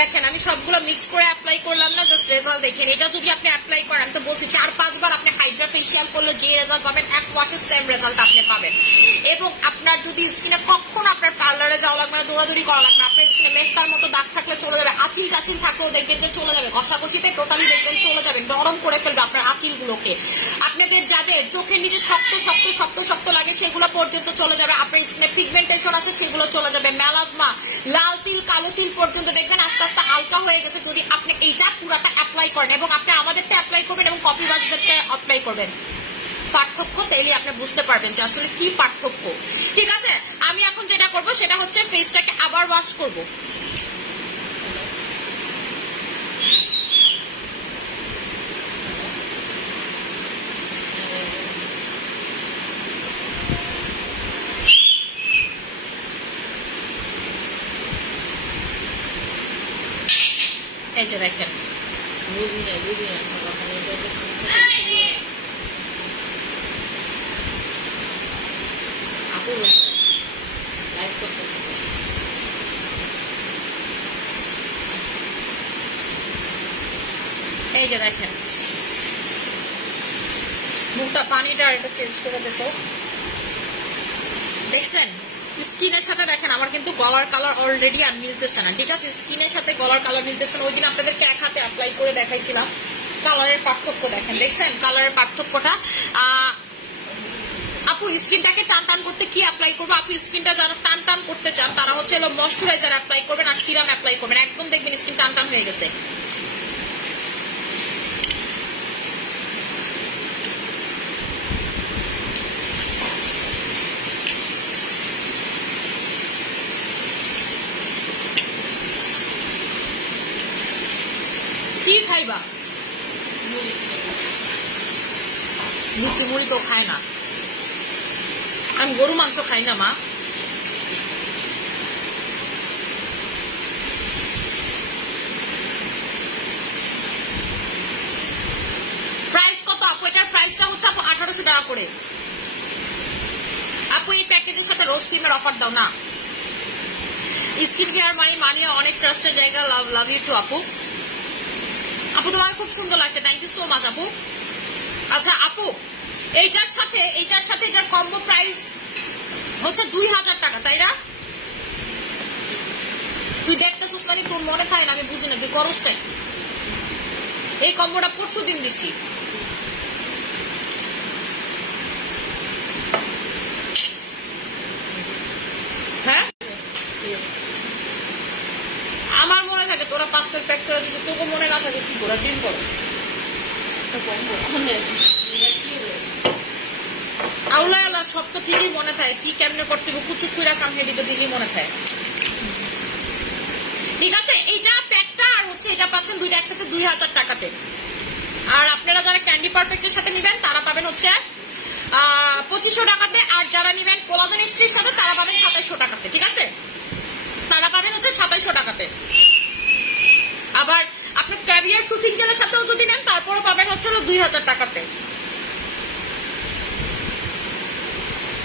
দেখেন আমি সবগুলো মিক্স করে অ্যাপ্লাই করলাম না, জাস্ট রেজাল্ট দেখেন। এটা যদি আপনি অ্যাপ্লাই করেন, আমি তো বলছি 4-5 বার আপনি হাইড্রা ফেশিয়াল করলে যে রেজাল্ট পাবেন এক ওয়াশের সেম রেজাল্ট আপনি পাবেন। এবং আপনার যদি স্কিনে কখনো আপনার পার্লারে যাওয়া লাগবে না, দৌড়াদৌড়ি করা লাগবে না, আপনার স্কিনে মেস্তার মতো দাগ থাকলে চলে যাবে, আঁচিল টাচিল থাকলেও দেখবেন যে চলে যাবে, ঘষাঘষিতে টোটালি দেখবেন চলে যাবে, নরম করে ফেলবে আপনার আঁচিলগুলোকে। আপনাদের যাদের চোখের নিচে শক্ত লাগে সেগুলো পর্যন্ত চলে যাবে, আপনার স্কিনে পিগমেন্টেশন আছে সেগুলো চলে যাবে, মেলাজমা, লাল তিল, কালো তিল পর্যন্ত দেখবেন আস্তে আস্তে হালকা হয়ে গেছে যদি আপনি এইটা পুরাটা অ্যাপ্লাই করেন। এবং আপনি আমাদেরটা অ্যাপ্লাই করবেন এবং কপিবাজদেরটা অ্যাপ্লাই করবেন, পার্থক্য তাইলে আপনি বুঝতে পারবেন যে আসলে কি পার্থক্য। ঠিক আছে, আমি এখন যেটা করব সেটা হচ্ছে ফেসটাকে আবার ওয়াশ করব। এই যে দেখেন এই যে দেখেন মুখটা পানিটা এটা চেঞ্জ করে দিত, দেখছেন স্কিনের সাথে। দেখেন আমার কিন্তু গলার কালার অলরেডি আর মিলতেছে না। ঠিক আছে, স্কিনের সাথে গলার কালার মিলতেছে না। ওই দিন আপনাদেরকে এক হাতে অ্যাপ্লাই করে দেখাইছিলাম, কালারের পার্থক্য দেখেন, দেখছেন কালারের পার্থক্যটা। আপু স্কিনটাকে টান করতে কি অ্যাপ্লাই করবো? আপু স্কিনটা যারা টান করতে চান তারা হচ্ছে ময়শ্চারাইজার অ্যাপ্লাই করবেন আর সিরাম অ্যাপ্লাই করবেন, একদম দেখবেন স্কিন টান হয়ে গেছে। কি খাইবা? মিষ্টি মুড়ি তো খায় না, আমি গরু মাংস খাই না মা। প্রাইস কত আপু? এটার প্রাইসটা হচ্ছে আপু 1800 টাকা করে। আপু এই প্যাকেজের সাথে রোজ ক্রিমের অফার দাও না, স্কিন কেয়ার মানিয়া অনেক ট্রাস্টের জায়গা। লাভ ইউ টু আপু। আপু তোমাকে খুব সুন্দর লাগছে, থ্যাংক ইউ সো মাচ আপু। আচ্ছা আপু, এইটার সাথে এটার কম্বো প্রাইস হচ্ছে 2000 টাকা, তাই না? তুই দেখতেছিস মানে তোর মনে থাকে না, আমি বুঝি না তুই করসটাই। এই কম্বোটা পরশু দিন দিছি। হ্যাঁ আমার মনে থাকে, তোরা পাঁচটার প্যাক করে দিতে, তোকে মনে না থাকে কি তোরা ডিল করস। আউলা আলা সব তো ঠিকই মনে থাকে, কি কেমনে করতে হবে কুচুক কুইরা কাম হেডি তো ঠিকই মনে থাকে। ঠিক আছে, এইটা প্যাকটা আর হচ্ছে এটা পাচ্ছেন দুইটা একসাথে 2000 টাকাতে। আর আপনারা যারা ক্যান্ডি পারফেক্টের সাথে নিবেন তারা পাবেন হচ্ছে 2500 টাকাতে। আর যারা নিবেন কোলাজেন এক্সট্রির সাথে তারা পাবেন 2700 টাকাতে। ঠিক আছে, তারা পাবেন হচ্ছে 2700 টাকাতে। আবার আপনি ক্যাভিয়ার সুথিং জেলের সাথেও যদি নেন তারপরে পাবেন হচ্ছে 2000 টাকাতে।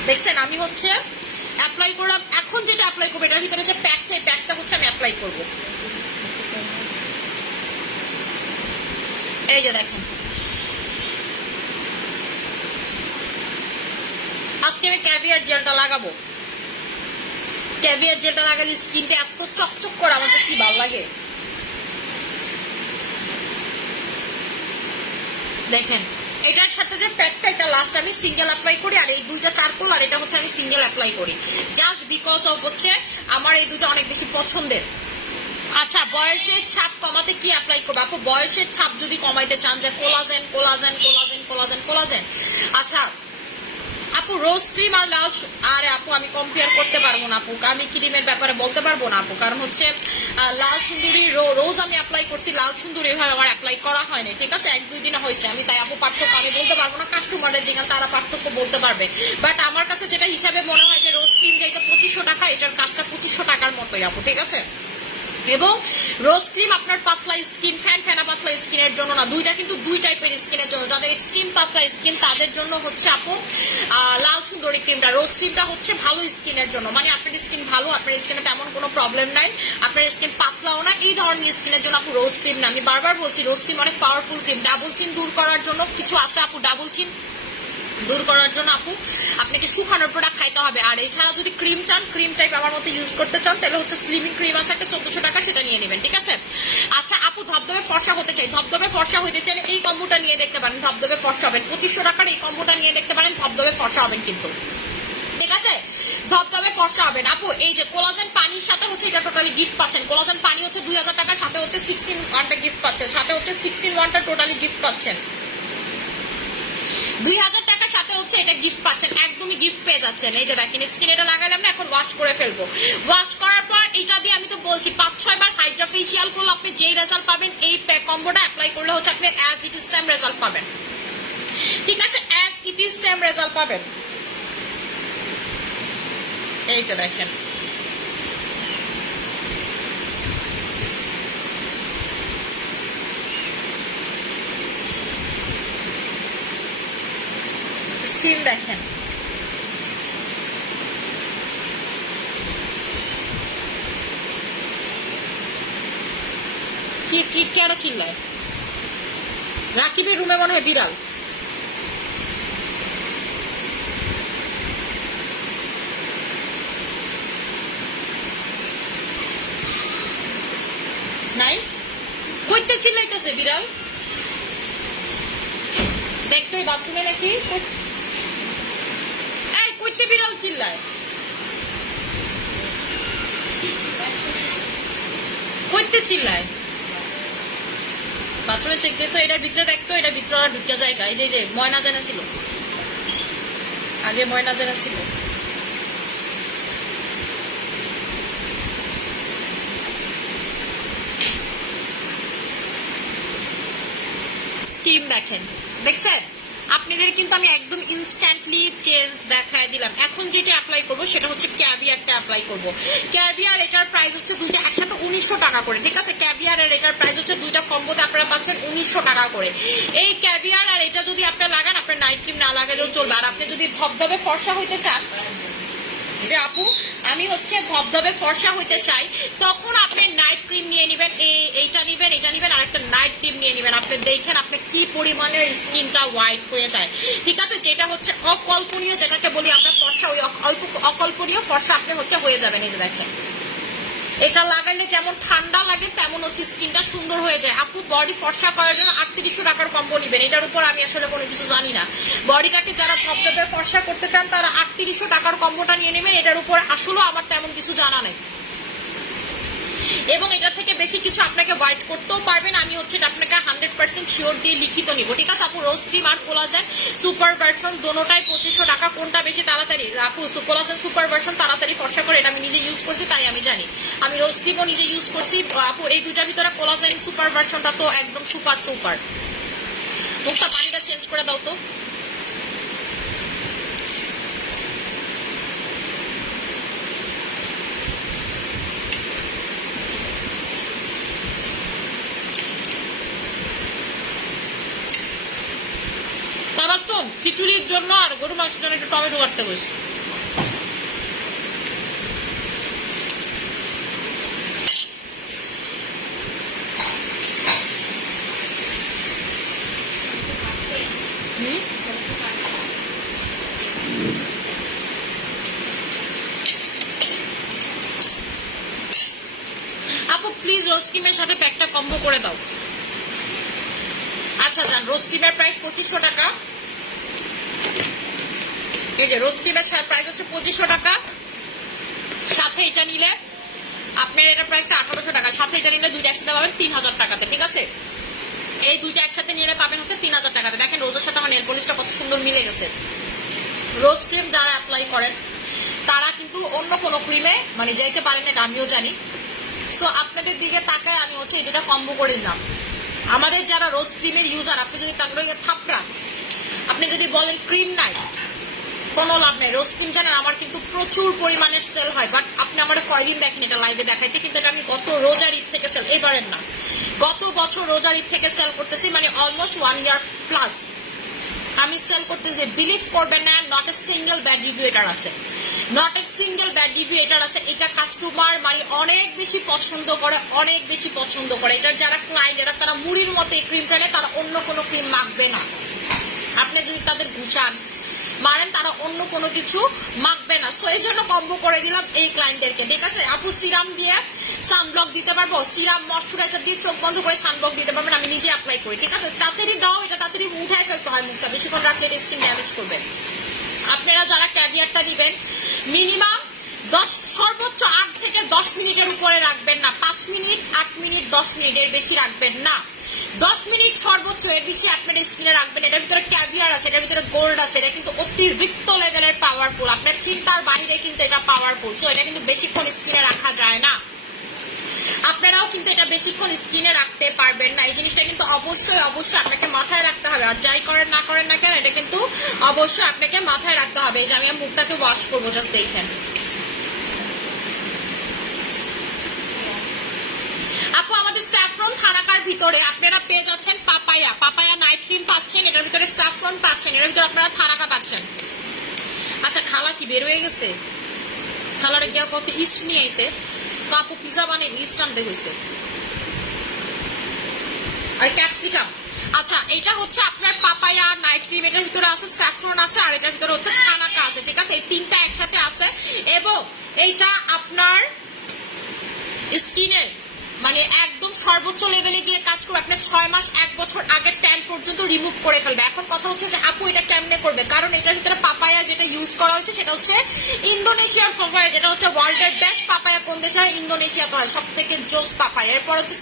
দেখছেন আমি হচ্ছে অ্যাপ্লাই করলাম, এখন যেটা অ্যাপ্লাই করবো এটার ভিতরে যে প্যাকটা, এই প্যাকটা হচ্ছে আমি অ্যাপ্লাই করব। এই যে দেখেন, আজকে আমি ক্যাভিয়ার জেলটা লাগাবো। ক্যাভিয়ার জেলটা লাগালে স্কিনটা এত চকচক করে, আমাকে কি ভালো লাগে। দেখেন এটার সাথে যে প্যাকটা, এটা লাস্ট আমি সিঙ্গেল অ্যাপ্লাই করি, আর এই দুইটা চারকোল, আর এটা হচ্ছে আমি সিঙ্গেল অ্যাপ্লাই করি জাস্ট বিকজ অফ হচ্ছে আমার এই দুটো অনেক বেশি পছন্দের। আচ্ছা, বয়সের ছাপ কমাতে কি অ্যাপ্লাই করবো আপু? বয়সের ছাপ যদি কমাইতে চান, যে collagen collagen collagen collagen collagen, আচ্ছা আপু রোজ ক্রিম আর লাল, আরে আপু আমি কম্পেয়ার করতে পারবো না আপু, আমি ক্রিমের ব্যাপারে বলতে পারবো না আপু, কারণ হচ্ছে লাল সুন্দরী রোজ আমি অ্যাপ্লাই করছি, লাল সুন্দরী এভাবে আমার অ্যাপ্লাই করা হয়নি। ঠিক আছে, 1-2 দিনে হয়েছে, আমি তাই আপু পার্থক্য আমি বলতে পারবো না, কাস্টমারদের যেখানে তারা পার্থক্য বলতে পারবে। বাট আমার কাছে যেটা হিসাবে মনে হয় যে রোজ ক্রিম যাইতে 2500 টাকা, এটার কাজটা 2500 টাকার মতোই আপু। ঠিক আছে, এবং রোজ ক্রিম আপনার পাতলা স্কিন, ফ্যানা পাতলা স্কিনের জন্য না, দুইটা কিন্তু দুই টাইপের স্কিনের জন্য। যাদের এক্সট্রিম পাতলা স্কিন তাদের জন্য হচ্ছে আপু লাল সুন্দরী ক্রিমটা, রোজ ক্রিমটা হচ্ছে ভালো স্কিনের জন্য, মানে আপনার স্কিন ভালো, আপনার স্কিনে তেমন কোনো প্রবলেম নাই, আপনার স্কিন পাতলাও না, এই ধরনের স্কিনের জন্য আপু রোজ ক্রিম না। আমি বারবার বলছি রোজ ক্রিম অনেক পাওয়ারফুল ক্রিম। ডাবল চিন দূর করার জন্য কিছু আছে আপু, ডাবল চিন দূর করার জন্য আপু আপনাকে শুকানোর প্রোডাক্ট খাইতে হবে। আর এছাড়া যদি ক্রিম চান, ক্রিম টাইপ আমার মতো ইউজ করতে চান, তাহলে হচ্ছে স্লিমিং ক্রিম আছে একটা 1400 টাকা, সেটা নিয়ে নেবেন। ঠিক আছে, আচ্ছা আপু ধবধবে ফর্সা হতে চাই, ধবধবে ফর্সা হতে চাইলে এই কম্বোটা নিয়ে দেখতে পারেন, ধবধবে ফর্সা হবেন। 2500 টাকার এই কম্বোটা নিয়ে দেখতে পারেন, ধবধবে ফর্সা হবেন কিন্তু। ঠিক আছে, ধবধবে ফর্সা হবেন আপু। এই যে কোলাজেন পানির সাথে হচ্ছে এটা টোটালি গিফট পাচ্ছেন। কোলাজেন পানি হচ্ছে 2000 টাকার সাথে হচ্ছে 16 ওয়ানটা গিফট পাচ্ছেন, সাথে হচ্ছে 16 ওয়ানটা টোটালি গিফট পাচ্ছেন। 2000 টাকার সাথে হচ্ছে এটা গিফট পাচ্ছেন, একদমই গিফট পেয়ে যাচ্ছেন। এই যে দেখেন স্কিনে এটা লাগালাম না, এখন ওয়াশ করে ফেলবো। ওয়াশ করার পর এটা দিয়ে আমি তো বলছি 5-6 বার হাইড্রা ফেশিয়াল করলে আপনি যেই রেজাল্ট পাবেন, এই কম্বোটা অ্যাপ্লাই করলে হচ্ছে আপনি as it is same result পাবেন। ঠিক আছে, as it is same result পাবেন। এই যে দেখেন স্কিন, দেখেন কি কি কেড়ে চিল্লায়। রাকিবের রুমে মনে হয় বিড়াল। নাই কইতে চিল্লাইতেছে বিড়াল, দেখতো বাথরুমে নাকি কইতে বিড়াল চিল্লায়, কইতে চিল্লায় বাথরুমে চেক দিত। এটার ভিতরে দেখতো, এটার ভিতরে ওরা ঢুকে যায়। এই যে ময়না জানা ছিল, আগে ময়না জানা ছিল। স্কিন দেখেন, দেখছেন আপনাদের কিন্তু আমি একদম ইনস্ট্যান্টলি চেঞ্জ দেখায় দিলাম। এখন যেটা অ্যাপ্লাই করবো সেটা হচ্ছে ক্যাভিয়ারটা অ্যাপ্লাই করবো। ক্যাভিয়ার এটার প্রাইস হচ্ছে দুইটা একসাথে 1900 টাকা করে। ঠিক আছে, ক্যাভিয়ার আর এটার প্রাইস হচ্ছে দুইটা কম্বোতে আপনারা পাচ্ছেন 1900 টাকা করে। এই ক্যাভিয়ার আর এটা যদি আপনারা লাগান, আপনার নাইট ক্রিম না লাগালেও চলবে। আর আপনি যদি ধবধবে ফর্সা হইতে চান, যে আপু আমি হচ্ছে ধবধবে ফর্সা হইতে চাই, তখন আপনি নাইট ক্রিম নিয়ে নেবেন, এইটা নেবেন আর একটা নাইট ক্রিম নিয়ে নেবেন। আপনি দেখেন আপনি কি পরিমাণের স্কিনটা হোয়াইট হয়ে যায়, ঠিক আছে? যেটা হচ্ছে অকল্পনীয়, যেটাকে বলি আমরা ফর্সা, ওই অকল্পনীয় ফর্সা আপনি হচ্ছে হয়ে যাবেন। এই যে দেখেন, এটা লাগাইলে যেমন ঠান্ডা লাগে তেমন হচ্ছে স্কিনটা সুন্দর হয়ে যায়। আপু বডি ফর্সা করার জন্য 3800 টাকার কম্বো নেবেন, এটার উপর আমি আসলে কোনো কিছু জানি না। বডিটাকে যারা ধবধবে ফর্সা করতে চান তারা 3800 টাকার কম্বোটা নিয়ে নেবেন, এটার উপর আসলেও আমার তেমন কিছু জানা নেই। এবং এটা থেকে বেশি কিছু আপনাকে হোয়াইট করতেও পারবেন, আমি হচ্ছে আপনাকে 100% শিওর দিয়ে লিখিত নিব, ঠিক আছে আপু? রোজ ক্রিম আর কোলাজেন সুপার ভার্সন দোনোটাই 2500 টাকা। কোনটা বেশি তাড়াতাড়ি আপু? কোলাজেন সুপার ভার্সন তাড়াতাড়ি ফর্সা করে, এটা আমি নিজে ইউজ করছি তাই আমি জানি। আমি রোজ ক্রিমও নিজে ইউজ করছি আপু। এই দুইটার ভিতরে কোলাজেন সুপার ভার্সনটা তো একদম সুপার। মুখটা পানিটা চেঞ্জ করে দাও তো। খিচুড়ির জন্য আর গরু মাংসের জন্য একটু টমেটো কাটতে বসে। আপু প্লিজ রোজ ক্রিমের সাথে প্যাকটা কম্বো করে দাও। আচ্ছা জান, রোজ ক্রিমের প্রাইস 2500 টাকা। এই যে রোজ ক্রিমের প্রাইস হচ্ছে 2500 টাকা, সাথে এটা নিলে আপনার এটার প্রাইসটা 1800 টাকা, সাথে এটা নিলে দুইটা একসাথে পাবেন 3000 টাকাতে, ঠিক আছে? এই দুইটা একসাথে নিলে পাবেন হচ্ছে 3000 টাকাতে। দেখেন রোজের সাথে আমার নেল পলিশটা কত সুন্দর মিলে গেছে। রোজ ক্রিম যারা অ্যাপ্লাই করেন তারা কিন্তু অন্য কোনো ক্রিমে মানে যাইতে পারেন, এটা আমিও জানি। সো আপনাদের দিকে তাকায় আমি হচ্ছে এই দুটা কম্বো করে দিলাম। আমাদের যারা রোজ ক্রিমের ইউজার, আপনি যদি তারপরে থাপড়া, আপনি যদি বলেন ক্রিম নাই, কোনো লাভ নেই। রোজ ক্রিম জানেন আমার কিন্তু প্রচুর পরিমাণের সেল হয়, বাট আপনি আমার কয়দিন দেখেন এটা লাইভে দেখাইতে, কিন্তু এটা আমি গত রোজার ঈদ থেকে সেল, এবারের না গত বছর রোজার ঈদ থেকে সেল করতেছি, মানে অলমোস্ট 1 ইয়ার প্লাস আমি সেল করতেছি। বিলিভ করবেন না, not a single bad review এটার আছে, not a single bad review এটার আছে। এটা কাস্টমার মানে অনেক বেশি পছন্দ করে, অনেক বেশি পছন্দ করে। এটার যারা ক্লায়েন্ট এরা তারা মুড়ির মতো এই ক্রিমটা নেয়, তারা অন্য কোনো ক্রিম মাখবে না। আপনি যদি তাদের ঘুষান মারেন তারা অন্য কোনো কিছু মাখবে না। সো এই জন্য কম্বো করে দিলাম এই ক্লায়েন্টদেরকে, ঠিক আছে আপু? সিরাম দিয়ে সানব্লক দিতে পারবো, সিরাম ময়শ্চারাইজার দিয়ে চোখ বন্ধ করে সানব্লক দিতে পারবেন, আমি নিজে অ্যাপ্লাই করি, ঠিক আছে? তাড়াতাড়ি দাও, এটা তাড়াতাড়ি উঠায় ফেলতে হয় মুখটা, বেশিক্ষণ রাখলে এটা স্কিন ড্যামেজ করবে। আপনারা যারা ক্যাভিয়ারটা দিবেন মিনিমাম সর্বোচ্চ 8 থেকে 10 মিনিটের উপরে রাখবেন না, 5 মিনিট 8 মিনিট 10 মিনিট এর বেশি রাখবেন না, 10 মিনিট সর্বোচ্চ, এর বেশি আপনার স্কিনে রাখবেন। এটার ভিতরে ক্যাভিয়ার আছে, এটার ভিতরে গোল্ড আছে, এটা কিন্তু অতিরিক্ত লেভেলের পাওয়ারফুল, আপনার চিন্তার বাইরে কিন্তু এটা পাওয়ারফুল। সো এটা কিন্তু বেশিক্ষণ স্কিনে রাখা যায় না, আপনারাও কিন্তু এটা বেশিক্ষণ স্কিনে রাখতে পারবেন না। এই জিনিসটা কিন্তু অবশ্যই আপনাকে মাথায় রাখতে হবে। আর যাই করেন না কেন এটা কিন্তু অবশ্যই আপনাকে মাথায় রাখতে হবে। এই যে আমি মুখটাকে ওয়াশ করবো, জাস্ট দেখেন আপু। আমাদের স্যাফরন থানাকার ভিতরে আপনারা পেয়ে যাচ্ছেন পাপায়া নাইট ক্রিম পাচ্ছেন, এটার ভিতরে স্যাফরন পাচ্ছেন, এটার ভিতরে আপনারা থানাকা পাচ্ছেন। আচ্ছা খালা কি বের হয়ে গেছে? খালারে গিয়া কত ইস্ট নিয়ে আইতে, তো আপু পিজা বানাইবে, ইস্ট আনতে গেছে আর ক্যাপসিকাম। আচ্ছা এটা হচ্ছে আপনার পাপায়া নাইট ক্রিম, এটার ভিতরে আছে স্যাফরন আছে, আর এটার ভিতরে হচ্ছে থানাকা আছে, ঠিক আছে? এই তিনটা একসাথে আছে। এবং এইটা আপনার স্কিনের মানে একদম সর্বোচ্চ লেভেলে গিয়ে কাজ করবে, আপনার 6 মাস 1 বছর আগের ট্যান পর্যন্ত রিমুভ করে ফেলবে। এখন কথা হচ্ছে যে আপু এটা কেমনে করবে, কারণ এটার ভিতরে পাপায়া যেটা ইউজ করা হয়েছে সেটা হচ্ছে ইন্দোনেশিয়ার পাপায়া, যেটা হচ্ছে ওয়ার্ল্ডের বেস্ট পাপায়া। কোন দেশে হয়? ইন্দোনেশিয়াতে হয়, সব থেকে জোস পাপায়া। এরপর হচ্ছে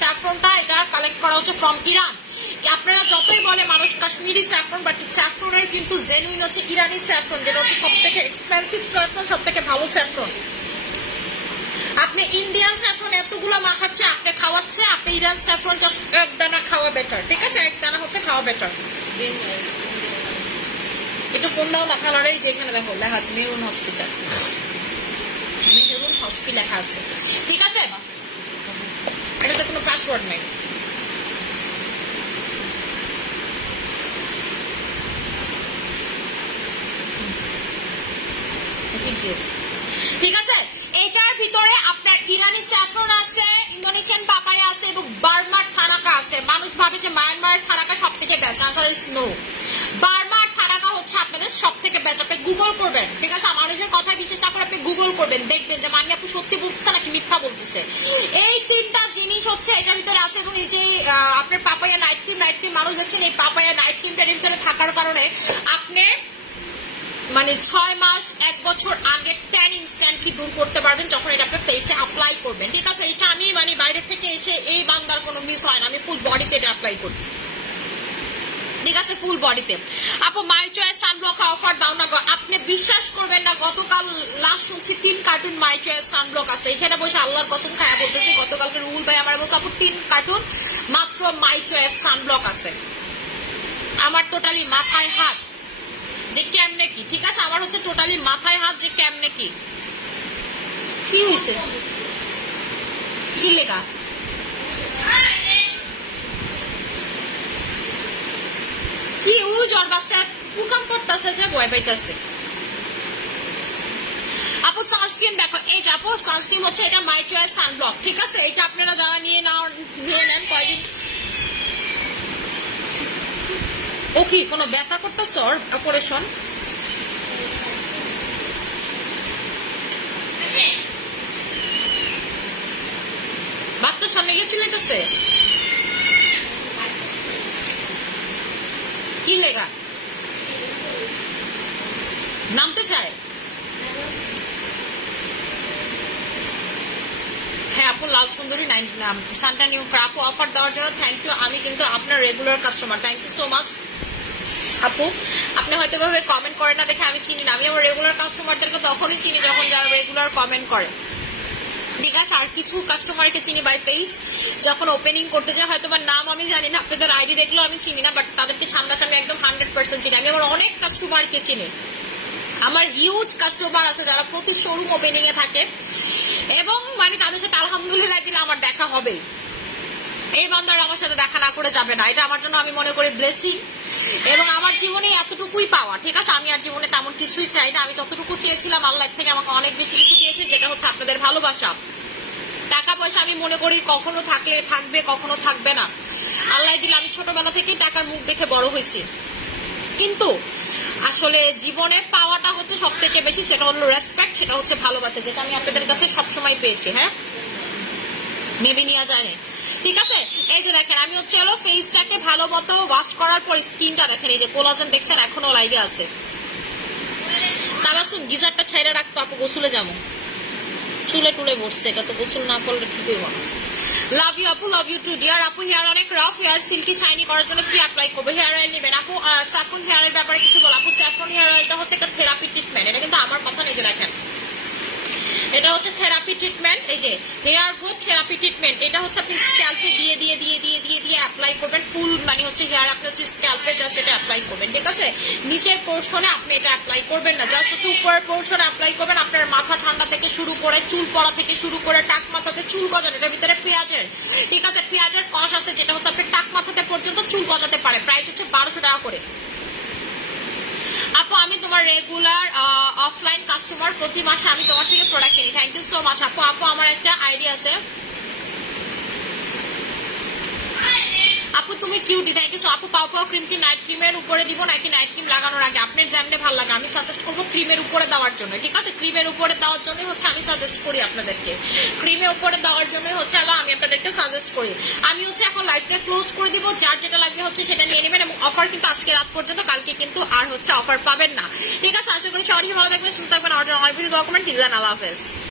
স্যাফরনটা এটা কালেক্ট করা হচ্ছে ফ্রম ইরান। আপনারা যতই বলে মানুষ কাশ্মীরি স্যাফরন, বাট স্যাফরনের কিন্তু জেনুইন হচ্ছে ইরানি স্যাফরন, যেটা হচ্ছে সব থেকে এক্সপেন্সিভ স্যাফরন, সব থেকে ভালো স্যাফরন। আপনি ইন্ডিয়ান স্যাফরন এতগুলো মাখাচ্ছে, আপনি খাওয়াচ্ছে, আপনি ইরান স্যাফরন এক দানা খাওয়া বেটার, ঠিক আছে? এক দানা হচ্ছে খাওয়া বেটার। একটু ফোন দাও না খালারে, যে এখানে দেখো লেখা আছে মেহরুন হসপিটাল, মেহরুন হসপিটাল লেখা আছে, ঠিক আছে? এটাতে কোনো পাসওয়ার্ড নেই। Thank you. ঠিক আছে। এটার ভিতরে আপনার ইরানি স্যাফরন আছে, ইন্দোনেশিয়ান পাপায়া আছে এবং বার্মার থানাকা আছে। মানুষ ভাবে যে মায়ানমারের থানাকা সব থেকে বেস্ট, আনসার ইজ নো। বার্মার থানাকা হচ্ছে আপনাদের সব থেকে বেস্ট। আপনি গুগল করবেন, ঠিক আছে, মানুষের কথা বিশেষ না করে আপনি গুগল করবেন, দেখবেন যে মানি আপু সত্যি বলতেছে নাকি মিথ্যা বলতেছে। এই তিনটা জিনিস হচ্ছে এটার ভিতরে আছে। এবং এই যে আপনার পাপায়া নাইট ক্রিম মানুষ দেখছেন, এই পাপায়া নাইট ক্রিমটার ভিতরে থাকার কারণে আপনি মানে 6 মাস 1 বছর আগে ট্যান ইনস্ট্যান্টলি দূর করতে পারবেন যখন এটা আপনার ফেসে অ্যাপ্লাই করবেন। ঠিক আছে, এটা আমি মানে বাইরে থেকে এসে এই বান্দার কোনো মিস হয় না, আমি ফুল বডিতে এটা অ্যাপ্লাই করি। ঠিক আছে, ফুল বডিতে। আপু মাই চয়েস সানব্লক অফার দাও না গো। আপনি বিশ্বাস করবেন না, গতকাল লাস্ট শুনছি 3 কার্টুন মাই চয়েস সানব্লক আছে। এখানে বসে আল্লাহর কসম খায়া বলতেছি, গতকালকে রুহুল ভাই আমার বলছে আপু 3 কার্টুন মাত্র মাই চয়েস সানব্লক আছে। আমার টোটালি মাথায় হাত যে কেমনে কি, ঠিক আছে, আমার হচ্ছে টোটালি মাথায় হাত যে কেমনে কি। কি হয়েছে, কি লেখা কি ও জ্বর বাচ্চা কুকাম করতেছে যে ভয় পাইতেছে। আপু সানস্ক্রিন দেখো, এই যে আপু সানস্ক্রিন হচ্ছে এটা মাই চয়েস সানব্লক। ঠিক আছে, এটা আপনারা যারা নিয়ে নেন কয়দিন। ও কি কোনো ব্যথা করতেছ অপারেশন? বাচ্চার সামনে গিয়ে চিল্লাইতেছে কি লেগা? নামতে চায়? হ্যাঁ আপু লাল সুন্দরী সানটা নিউ আপু অফার দেওয়ার জন্য থ্যাংক ইউ। আমি কিন্তু আপনার regular customer, thank you so much আপু। আপনি হয়তো ভাবে কমেন্ট করেন না দেখে আমি চিনি না। আমি আমার রেগুলার কাস্টমারদেরকে তখনই চিনি যখন যারা রেগুলার কমেন্ট করে। ঠিক আছে, আর কিছু কাস্টমারকে চিনি বাই ফেস, যখন ওপেনিং করতে যায় হয়তো আমার নাম আমি জানি না, আপনাদের আইডি দেখলেও আমি চিনি না, বাট তাদেরকে সামনাসামনি একদম 100% চিনি। আমি আমার অনেক কাস্টমারকে চিনি, আমার হিউজ কাস্টমার আছে যারা প্রতি শোরুম ওপেনিং এ থাকে এবং মানে তাদের সাথে আলহামদুলিল্লাহ দিলে আমার দেখা হবে। এই বান্দারা আমার সাথে দেখা না করে যাবে না, এটা আমার জন্য আমি মনে করি ব্লেসিং। এবং আমার জীবনে এতটুকুই পাওয়া। ঠিক আছে, আমি আর জীবনে তেমন কিছুই চাই না। আমি যতটুকু চেয়েছিলাম আল্লাহ থেকে আমাকে অনেক বেশি কিছু দিয়েছে, যেটা হচ্ছে আপনাদের ভালোবাসা। টাকা পয়সা আমি মনে করি কখনো থাকলে থাকবে, কখনো থাকবে না, আল্লাহ দিলে। আমি ছোটবেলা থেকেই টাকার মুখ দেখে বড় হয়েছি, কিন্তু আসলে জীবনে পাওয়াটা হচ্ছে সব থেকে বেশি, সেটা হলো রেসপেক্ট, সেটা হচ্ছে ভালোবাসা, যেটা আমি আপনাদের কাছে সবসময় পেয়েছি। হ্যাঁ, মেবি নিয়ে যায় না। ঠিক আছে, এই যে দেখেন আমি হচ্ছে হলো ফেসটাকে ভালো মতো ওয়াশ করার পর স্কিনটা দেখেন, এই যে কোলাজেন দেখছেন এখনো লাইভে আছে। তাবাসুম গিজারটা ছাইরা রাখতো আপু, গোসলে যাবো, চুলে টুলে বসছে, এটা তো গোসল না করলে ঠিক হইব না। লাভ ইউ আপু, লাভ ইউ টু ডিয়ার আপু। হেয়ার অনেক রাফ, হেয়ার সিল্কি শাইনি করার জন্য কি অ্যাপ্লাই করবো? হেয়ার অয়েল নেবেন আপু। স্যাফরন হেয়ারের ব্যাপারে কিছু বল আপু। স্যাফরন হেয়ার অয়েলটা হচ্ছে একটা থেরাপি ট্রিটমেন্ট, এটা কিন্তু আমার কথা নেই, যে দেখেন এটা হচ্ছে থেরাপি ট্রিটমেন্ট। এই যে হেয়ার গ্রোথ থেরাপি ট্রিটমেন্ট, এটা হচ্ছে আপনি স্ক্যাল্পে দিয়ে দিয়ে দিয়ে দিয়ে দিয়ে দিয়ে অ্যাপ্লাই করবেন। ফুল মানে হচ্ছে হেয়ার আপনি হচ্ছে স্ক্যাল্পে জাস্ট এটা অ্যাপ্লাই করবেন। ঠিক আছে, নিচের পোর্শনে আপনি এটা অ্যাপ্লাই করবেন না, জাস্ট হচ্ছে উপরের পোর্শনে অ্যাপ্লাই করবেন। আপনার মাথা ঠান্ডা থেকে শুরু করে চুল পড়া থেকে শুরু করে টাক মাথাতে চুল গজানো, এটার ভিতরে পেঁয়াজের, ঠিক আছে, পেঁয়াজের কষ আছে, যেটা হচ্ছে আপনি টাক মাথাতে পর্যন্ত চুল গজাতে পারে। প্রাইস হচ্ছে 1200 টাকা করে। আপু আমি তোমার রেগুলার অফলাইন কাস্টমার, প্রতি মাসে আমি তোমার থেকে প্রোডাক্ট কিনি, থ্যাংক ইউ সো মাচ আপু। আপু আমার একটা আইডিয়া আছে আপু, তুমি কিউটি, থ্যাংক ইউ সো। আপু পাও পাও ক্রিম কি নাইট ক্রিমের উপরে দিব নাকি নাইট ক্রিম লাগানোর আগে? আপনার যেমনে ভালো লাগে, আমি সাজেস্ট করবো ক্রিমের উপরে দেওয়ার জন্য। ঠিক আছে, ক্রিমের উপরে দেওয়ার জন্যই হচ্ছে আমি সাজেস্ট করি আপনাদেরকে, ক্রিমের উপরে দেওয়ার জন্যই হচ্ছে আমি আপনাদেরকে সাজেস্ট করি। আমি হচ্ছে এখন লাইভটা ক্লোজ করে দিব, যার যেটা লাগবে হচ্ছে সেটা নিয়ে নেবেন। এবং অফার কিন্তু আজকে রাত পর্যন্ত, কালকে কিন্তু আর হচ্ছে অফার পাবেন না। ঠিক আছে, আশা করি সবাই ভালো থাকবেন, সুস্থ থাকবেন। আমার ভিডিও ডকুমেন্ট, আল্লাহ হাফেজ।